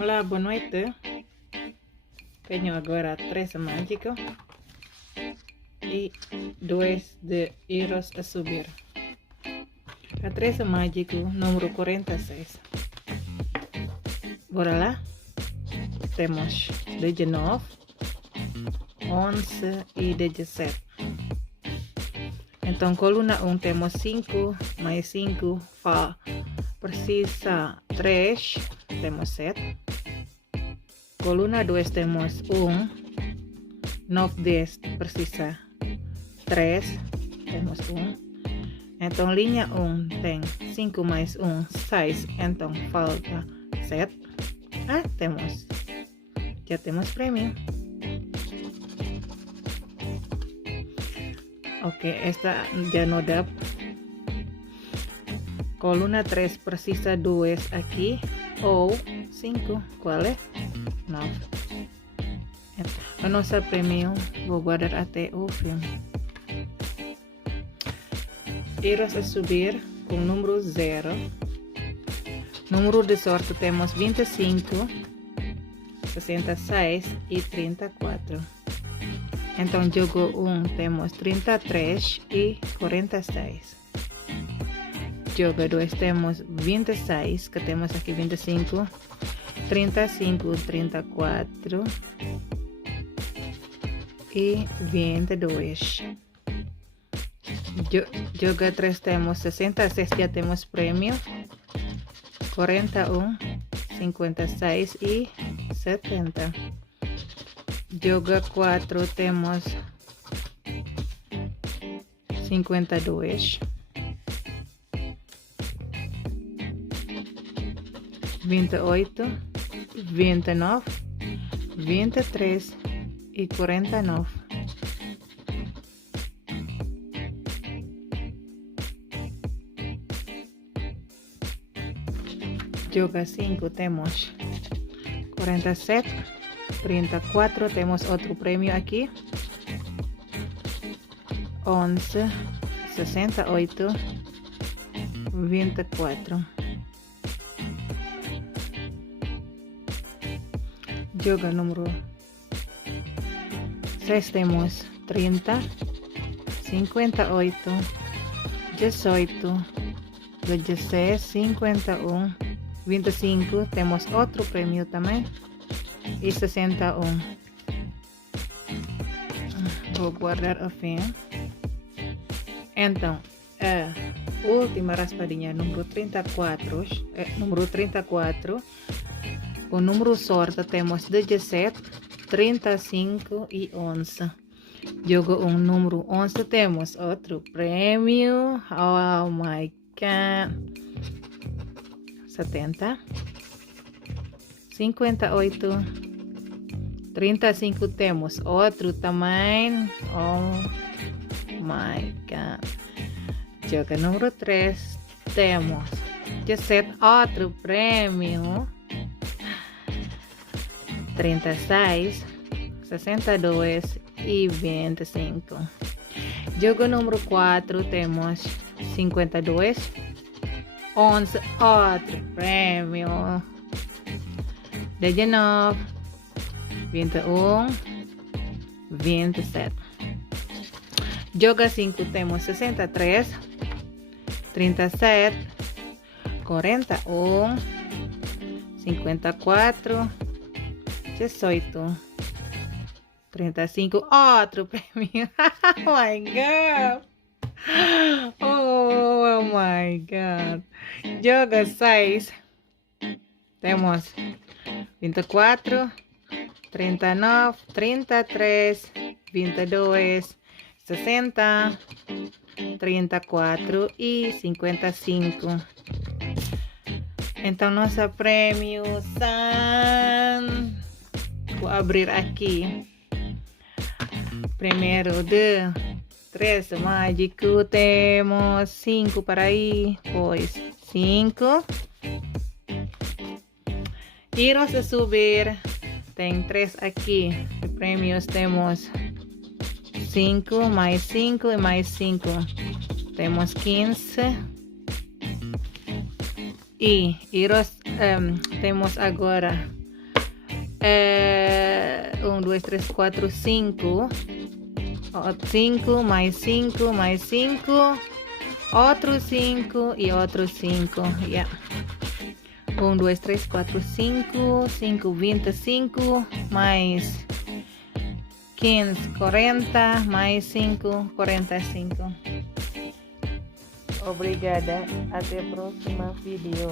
Olá, boa noite. Tenho agora 3 mágicos e 2 de euros a subir. A 3 mágico número 46. Bora lá? Temos 19, 11 e 17. Então, coluna 1 temos 5, mais 5, precisa 3, temos 7. Coluna 2 temos 1, 9, 10, precisa 3, temos 1. Então, linha 1 tem 5 mais 1, 6, então falta 7. Já temos prêmio. Ok, esta já não dá. Coluna 3 precisa 2 aqui ou 5. Qual é? 9. O nosso prêmio vou guardar até o fim. Euros a subir com número 0. Número de sorte temos 25, 66 e 34. Então, jogo 1 temos 33 e 46. Jogo 2 temos 26, que temos aqui 25, 35, 34 e 22. Jogo 3 temos 66, já temos prêmio, 41, 56 e 70. Jogo 4 temos 52, 28, 29, 23 e 49. Jogo 5 temos 47, 34, temos outro prêmio aqui, 11, 68, 24. Jogo número 6 temos 30, 58, 18, 16, 51, 25, temos outro prêmio também, e 61. Vou guardar ao fim. Então, a última raspadinha, número 34, o número sorte temos 17, 35 e 11. Jogo número 11 temos outro prêmio. Oh my god. 70, 58, 35 temos outro também. Oh my god. Jogo número 3 temos 17, outro prêmio, 36, 62 e 25. Jogo número 4 temos 52, 11, outro prêmio, 19, 21, 27. Jogo 5 temos 63, 37, 41, 54, 18, 35, outro prêmio. Oh my god. Oh my god. Jogo 6 temos 24, 39, 33, 22, 60, 34 e 55. Então, nosso prêmio são... Vou abrir aqui. Primeiro de 3 mágico, temos 5 para aí, pois 5. Euros a subir, tem 3 aqui. De prêmios temos 5, mais 5 e mais 5. Temos 15. E euros, temos agora 1, 2, 3, 4, 5. 5 mais 5 mais 5. Outro 5 e outro 5. Ya. 1, 2, 3, 4, 5. 5, 25. Mais 15, 40. Mais 5, 45. Obrigada. Até o próximo vídeo.